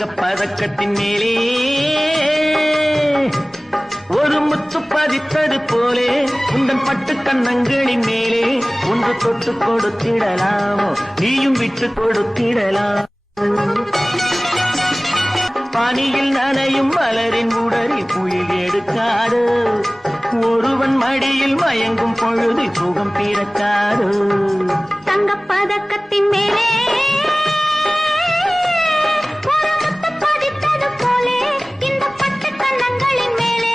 தங்க பதக்கத்தின் மேலே ஒரு முத்து பதித்தது போலே உந்தன் பட்டு கண்ணங்களின் மேலே ஒன்று தொட்டு கொடுத்திடலாமோ நீயும் விட்டு கொடுத்திடலாம். பனியில் நனையும் மலரின் உடலில் புயல் எடுக்காது ஒருவன் மடியில் மயங்கும் பொழுது சுகம் பிறக்காது. தங்க பதக்கத்தின் மேலே பதித்தது போலே இந்த பட்டு கண்ணங்களின் மேலே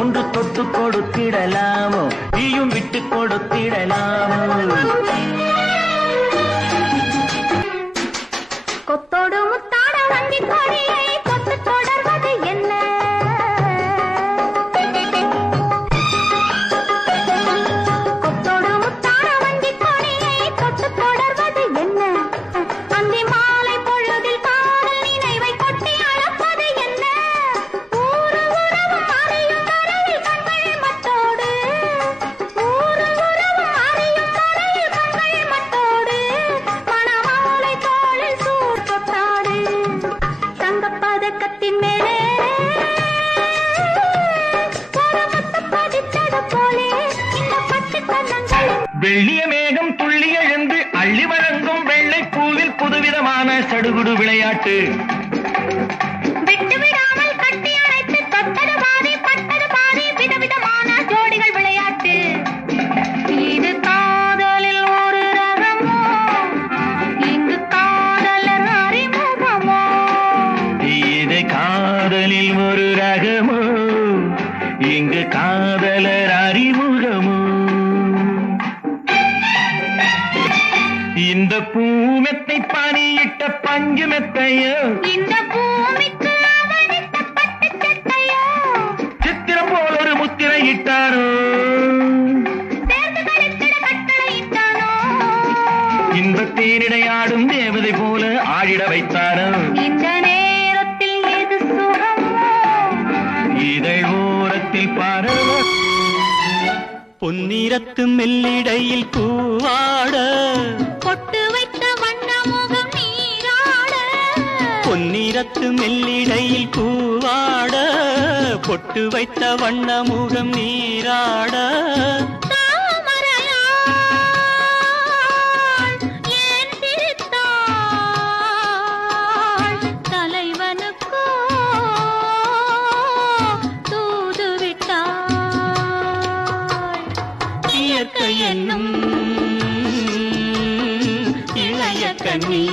ஒன்று தொட்டு கொடுத்திடலாமோ நீயும் விட்டு கொடுத்திடலாமோ. கொத்தோடு முத்தாட வண்டி கொடியை தொட்டு தொடர்வது என்ன? கொத்தோடு முத்தாட வண்டி கொடியை தொட்டு தொடர்வது என்ன? அந்தி மாலை பொழுதில் காதல் நினைவை கொட்டி அளப்பது என்ன? ஊரு உறவு அறியும் வரையில் கண்கள் மட்டோடு ஊரு உறவு அறியும் வரையில் கண்கள் மட்டோடு மணமாலை தோளில் சூர் தொட்டாடு. தங்கப் பதக்கத்தின் மேலே பதித்தது போலே இந்த பட்டு கண்ணங்கள். வெள்ளிய மேகம் துள்ளி எழுந்து அள்ளி வழங்கும் வெள்ளை பூவில் புதுவிதமான சடுகுடு விளையாட்டு. விட்டு விடாமல் கட்டி அணைத்து தொட்டது பாதி பட்டது பாதி விதவிதமான ஜோடிகள் விளையாட்டு. இது காதலில் ஒரு ரகமோ இங்கு காதலர் அறிமுகமோ? இது காதலில் ஒரு ரகமோ இங்கு காதலர் அறிமுகமோ? இந்த பூமெத்தை பணியிட்ட பஞ்சு மெத்தையோ இந்த பூமிக்கு அவனிட்ட பட்டு சட்டையோ சித்திரம் போல் ஒரு முத்திரை இட்டாரோ சேர்ந்து கழித்திட கட்டளையிட்டானோ? இந்த தேனிடையாடும் தேவதை போல ஆடிட வைத்தாரோ? இந்த நேரத்தில் எது சுகமோ? இதழ் ஓரத்தில் பாரோ பொன்னிறத்து மெல்லிடையில் பூவாட பொட்டு வைத்த வண்ண முகம் நீராட. பொன்னிறத்து மெல்லிடையில் பூவாட பொட்டு வைத்த வண்ண முகம் நீராட. தாமரையாள் ஏன் சிரித்தாள்? தலைவனுக்கோ தூது விட்டாள். இயற்கை என்னும் இளைய கண்ணி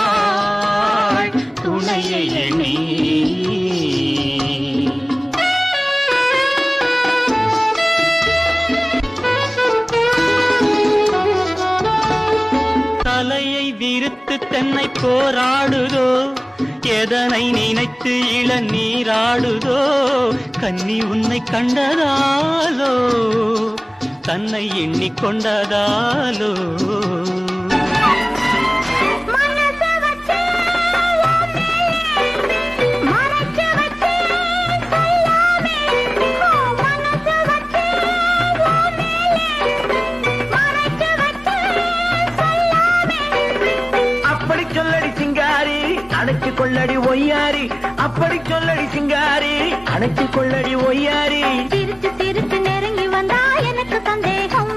ஏங்குகிறாள் துணையை எண்ணி. தலையை விரித்து தென்னை போராடுதோ எதனை நினைத்து இளநீராடுதோ? கன்னி உன்னை கண்டதாலோ தன்னை எண்ணிக்கொண்டதாலோ? மனசு வச்சே மனசு வச்சே சொல்லாமே. மனசு வச்சே மனசு வச்சே சொல்லாமே. அப்படி சொல்லடி சிங்காரி அணைச்சு கொள்ளடி ஒய்யாரி. அப்படி சொல்லடி சிங்காரி அணைச்சு கொள்ளடி ஒய்யாரி. சிரிச்சு சிரிச்சு நெருங்கி வந்தா எனக்கு சந்தேகம்.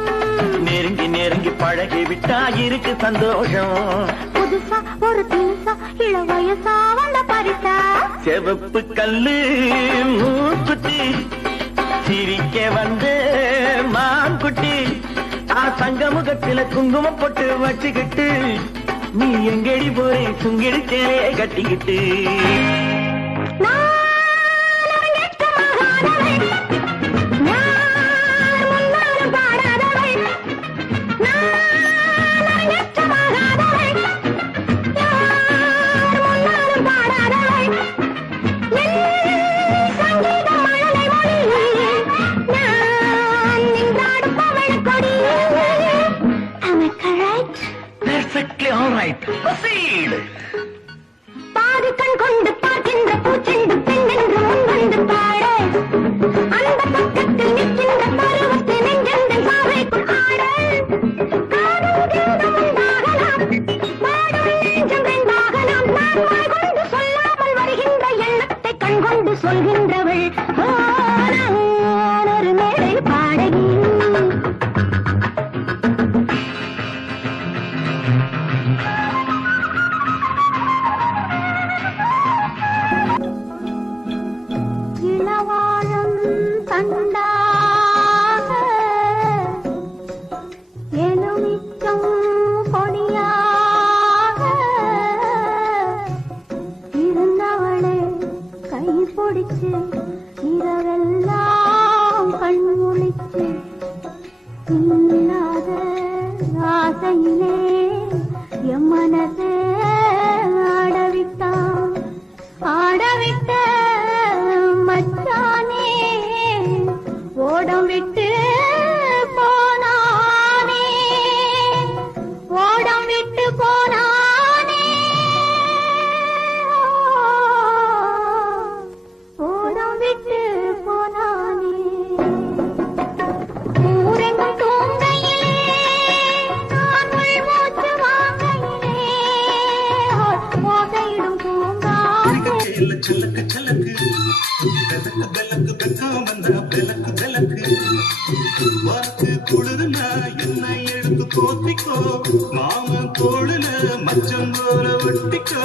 நெருங்கி நெருங்கி பழகி விட்டா இருக்கு சந்தோஷம். புதுசா ஒரு தினுசா இள வயசா வந்த பரிசா. செவப்பு கல்லு மூக்குட்டி சிரிக்க வந்து மான்குட்டி சங்க முகத்தில குங்குமம் போட்டு வச்சுக்கிட்டு நீ எங்கடி போறே சுங்கிடுச்சே கட்டிக்கிட்டு. Perfectly all right. Proceed. பாதி கண் கொண்டு பார்க்கின்ற பூச்செண்டு பெண் என்று முன் வந்து பாட. அந்த பக்கத்தில் நிற்கின்ற பருவத்து நெஞ்செந்த சாவைக்குள் ஆட. காதல் கீதம் உண்டாகலாம் குளிர்னா என்ன எடுத்து போத்திக்கோ மாமன் தோளுல மச்சம் போல ஒட்டிக்கோ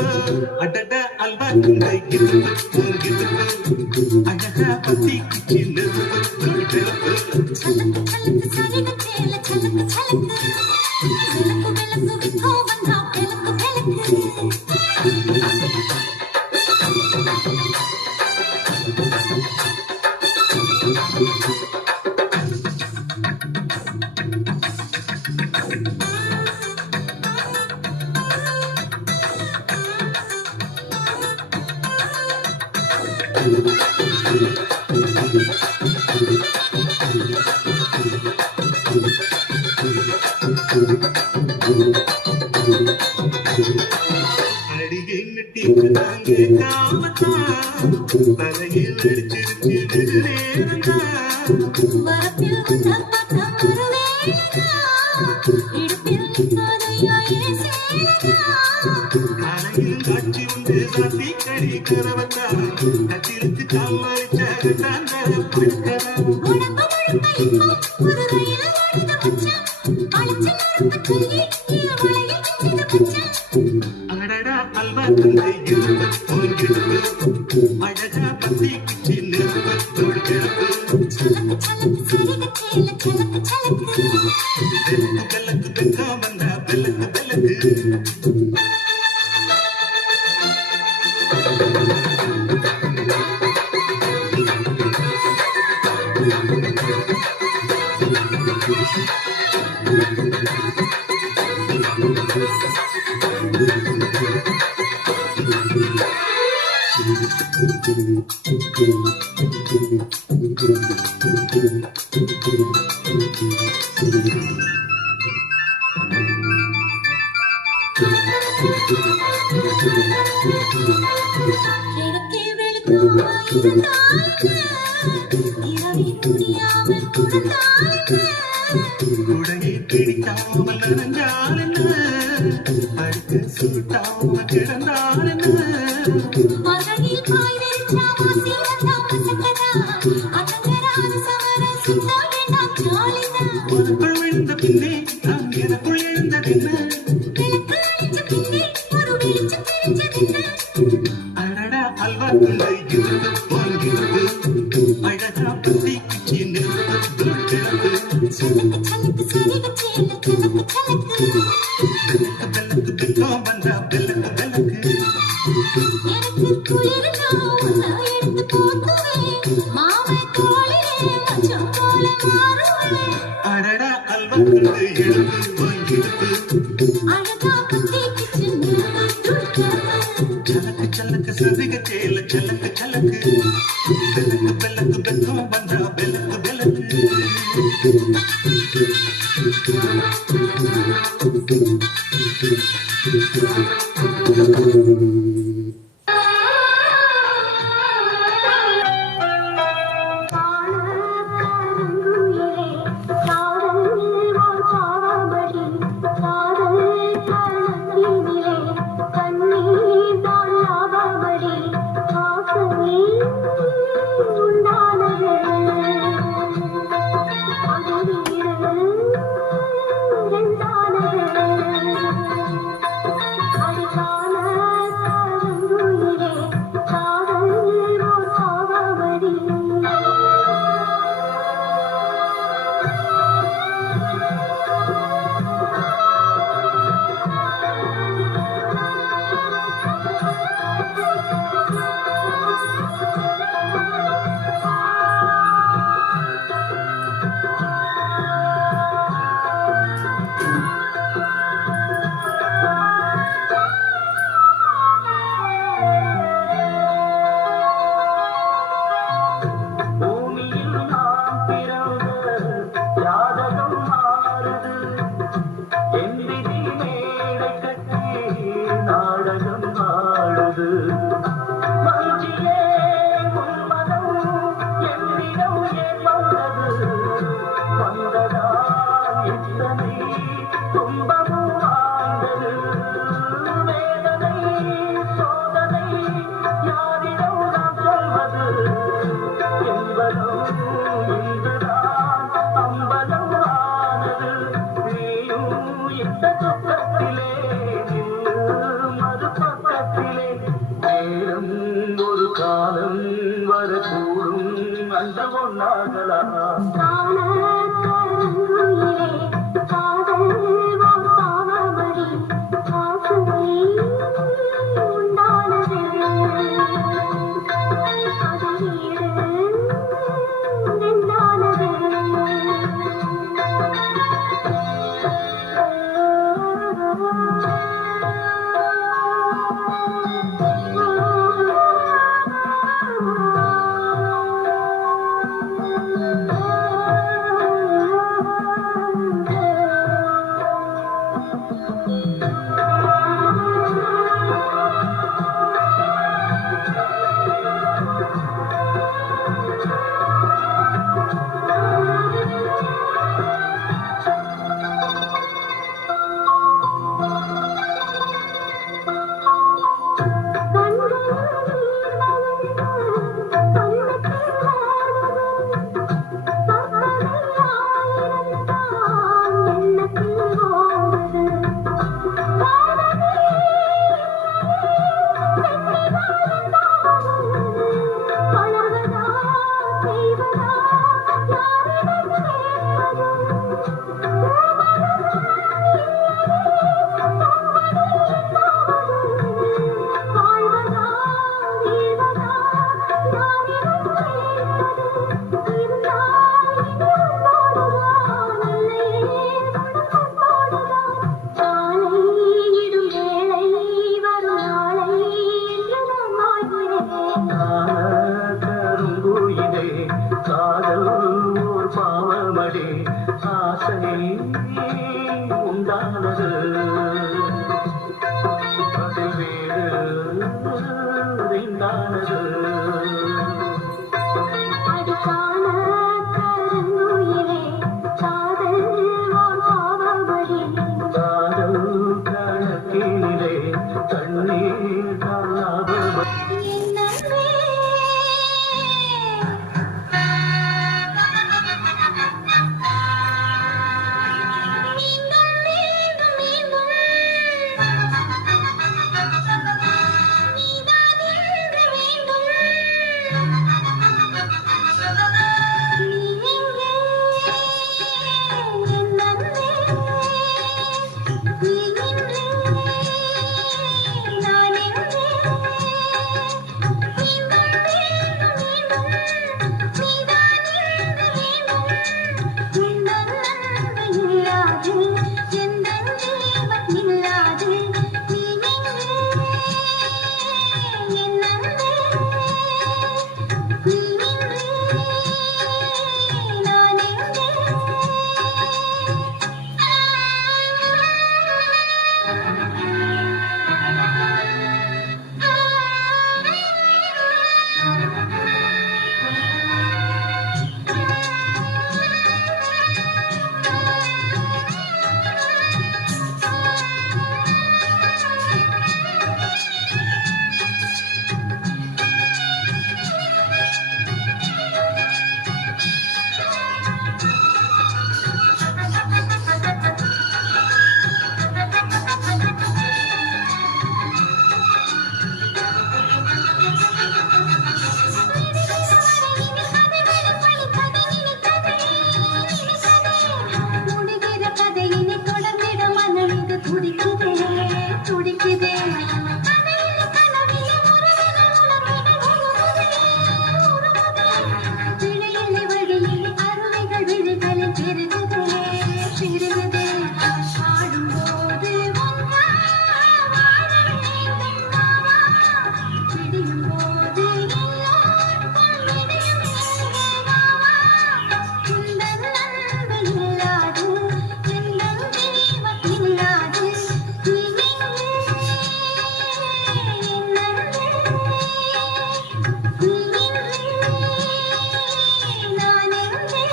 அடட அல்வா குண்டை கிட்டு அழகா பத்தி கிச்சி நெருப்பு அடியை நட்டிக்கு தாங்க காமத்தான் தலையில் அடிச்சிருக்கு காலையில் காட்சி உண்டு சாத்தி கடி கரவத்தா கத்திருக்கு காமரிச்சாகத்தான் அடடா அல்வா தந்தை அழகா பத்தி கிச்சி நெருப்பத்தோடு பெல்லக்கு பெக்கா வந்தா பெல்லக்கு பெல்லக்கு குடகை பிடிக்காமல் நனைஞ்சால் என்ன அடுத்து சுட்டாமல் கிடந்தால் என்ன உனக்குள் விழுந்த பின்னே நான் எனக்குள் எழுந்ததென்ன அடடா அல்வா குண்டை வாங்கிறது அழகா பத்தி கிச்சி நெருப்பு பெல்லக்கு பெக்கம் வந்தா பெல்லக்கு பெல்லக்கு அடடா அல்வா குண்டை எழுந்து வாங்கிறது சலக்கு சலக்கு சதிக சேல சலக்கு சலக்கு பெல்லக்கு பெல்லக்கு பெக்கம் வந்தா பெல்லக்கு பெல்லக்கு அடிக்கான உண்டானது அதில் வீடு வீண்டானது அடிக்கான கருங்குயிலே காதல் ஓர் பாவமடி காதல் கணக்கிலே தண்ணீர் காணாதவர் என் அன்பே மீண்டும் மீண்டும் மீண்டும் நீதான் என்று வேண்டும் நீ எங்கே என் அன்பே நீ இன்றி நான் எங்கே மீண்டும் மீண்டும் மீண்டும் நீதான் என்று வேண்டும் உந்தன் அன்பு இல்லாது எந்தன் ஜீவன் இல்லாது நீ எங்கே என் அன்பே நீ இன்றி நான் எங்கே முடிகிற கதையினை தொடர்ந்திட மனம் இங்கு துடிக்குதே துடிக்குதே கதையில கனவில உறவின உணர்வுகள் உருகுதே விழியிலே வழியிலே அருமைகள் விழிகளில் பெருகுதே பெருகுதே பாடும்போது ஒன்றா வாழ வேண்டும் நாமா விடியும் போது எல்லோருக்கும் விடியும் எங்கே நாமா உந்தன் அன்பு இல்லாது எந்தன் ஜீவன் இல்லாது நீ எங்கே என் அன்பே நீ இன்றி நான் எங்கே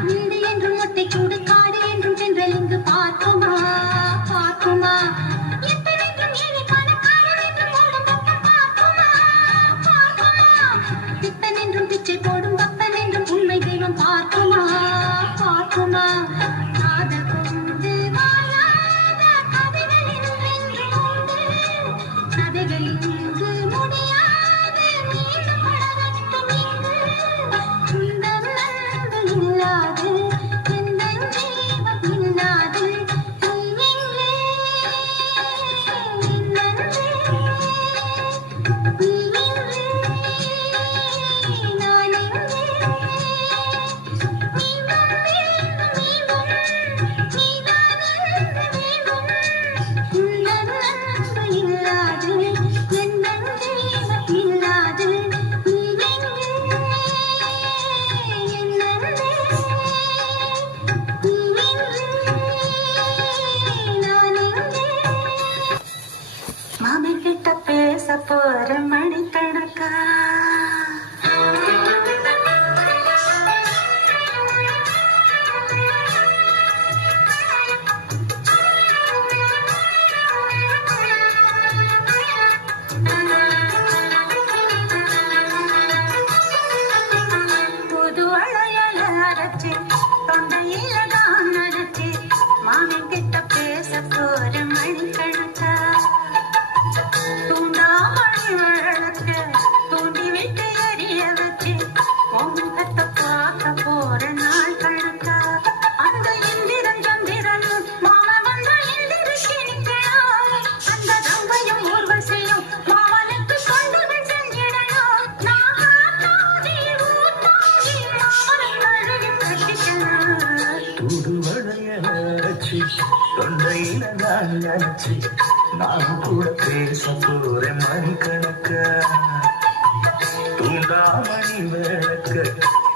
வீடு என்றும் மொட்டை கூடு காடு என்றும் சென்றல் இங்கு பார்க்குமா பார்க்குமா எத்தனைக்கும் ஏழை பணக்காரன் என்றும் ஓடும் பக்கம் பார்க்குமா பார்க்குமா பித்தன் என்றும் பிச்சை போடும் பக்தன் என்றும் உண்மை தெய்வம் பார்க்குமா பார்க்குமா காதல் கொண்டு வாழாத கதைகள் என்றென்று உண்டு கதைகள் இங்கு முடியாது மீண்டும் பழகட்டும் இங்கு உந்தன் அன்பு இல்லாது எந்தன் ஜீவன் இல்லாது நீ எங்கே என் அன்பே நீ இன்றி நான் எங்கே மீண்டும் மீண்டும் மீண்டும் நீதான் என்று வேண்டும் உந்தன் அன்பு இல்லாது எந்தன் ஜீவன் இல்லாது நீ எங்கே என் அன்பே நீ இன்றி நான் எங்கே மாமி கிட்ட பேச போற மணிக்கணக்கா நினைச்சு நான் கூட பேச போறேன் மணிக்கணக்கா தூண்டாமணி விளக்க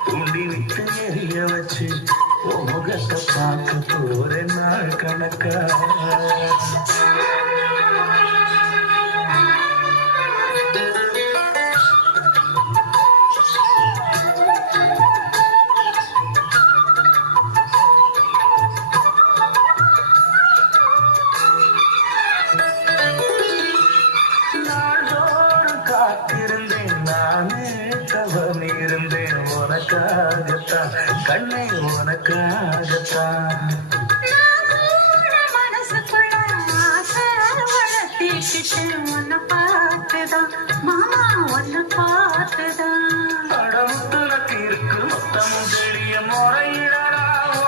தூண்டி விட்டு எரிய வச்சு உன் முகத்தை பார்க்க போறேன் நாள் கணக்கா காத்திருந்தேன் நானே தவம் இருந்தேன் உனக்காகத்தான் கண்ணை உனக்காகத்தான் மனசுக்குள்ள ஆசை வளர்த்திக்கிட்டு உன்னை பார்த்துதான் மாமா உன்னை பார்த்துதான் படமுத்துனக்கு இருக்கு மொத்தமும் தெளிய முறையிடலாமோ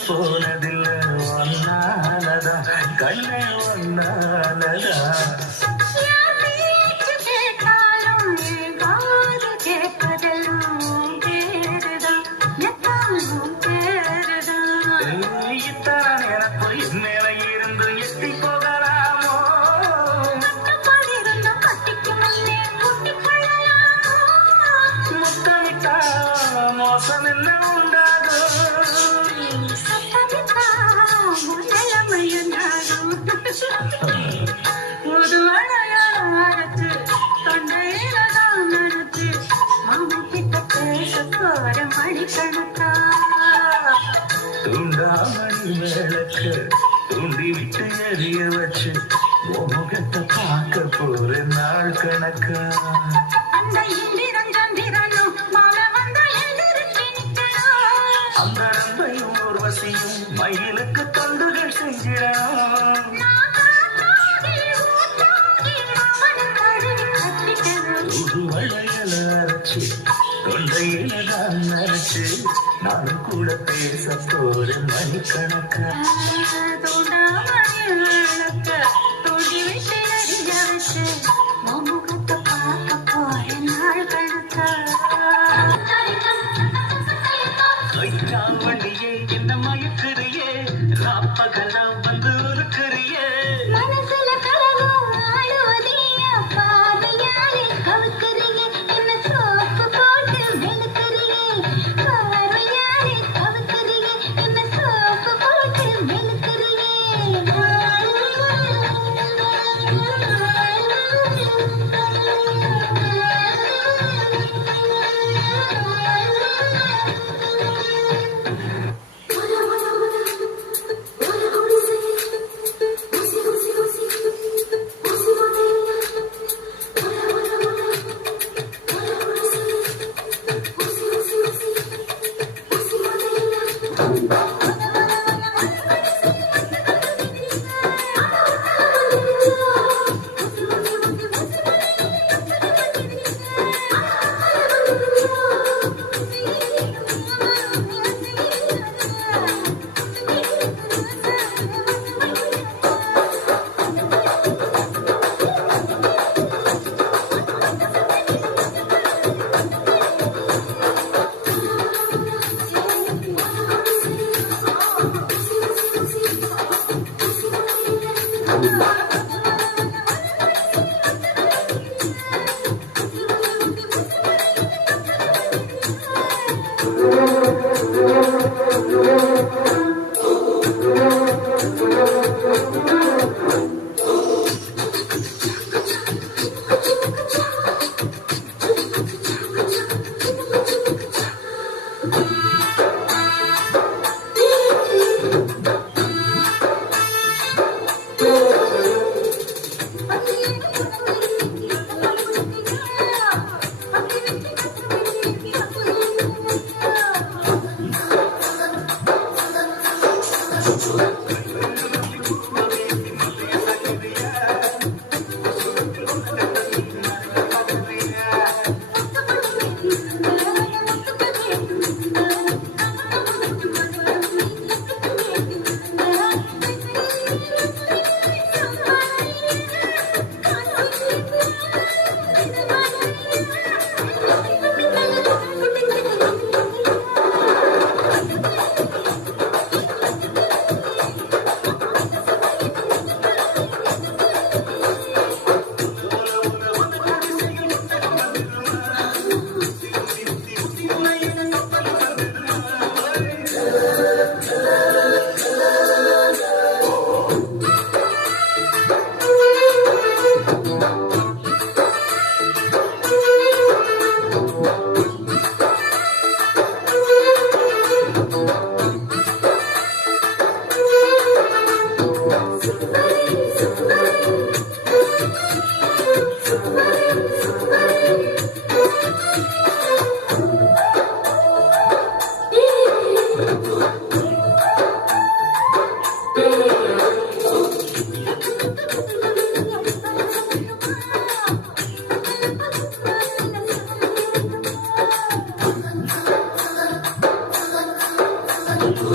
போனதில்லை ஒன்னாலதான் கண்ணை ஒன்னாலதான் இத்தான் எனக்கு என் மேல இருந்து எட்டி போகலாமோ முத்தமிட்டா மோசம் என்ன உண்டாகும் தூண்டாமணி விளக்கு தூண்டி விட்டு எரிய வச்சு உன் முகத்தை பார்க்க போற நாள் கணக்கா அந்த ரம்பையும் ஊர்வசியும் மயிலுக்கு தொண்டுகள் செஞ்சிடணும் வளையல அரைச்சு தொண்டையில தான் நரைச்சு நானும் கூட பேச போற மணிக்கணக்கா வண்டியே என்ன மயக்குறியே ராப்பகலா வந்து இருக்கிறியே மனசுல கலகம் ஆடுவதையா பாதையாலே கவுக்குறியே என்ன சோப்பு போட்டு வெளுக்குறியே பார்வையாலே கவுக்குறியே என்ன சோப்பு போட்டு வெளுக்குறியே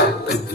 ஆ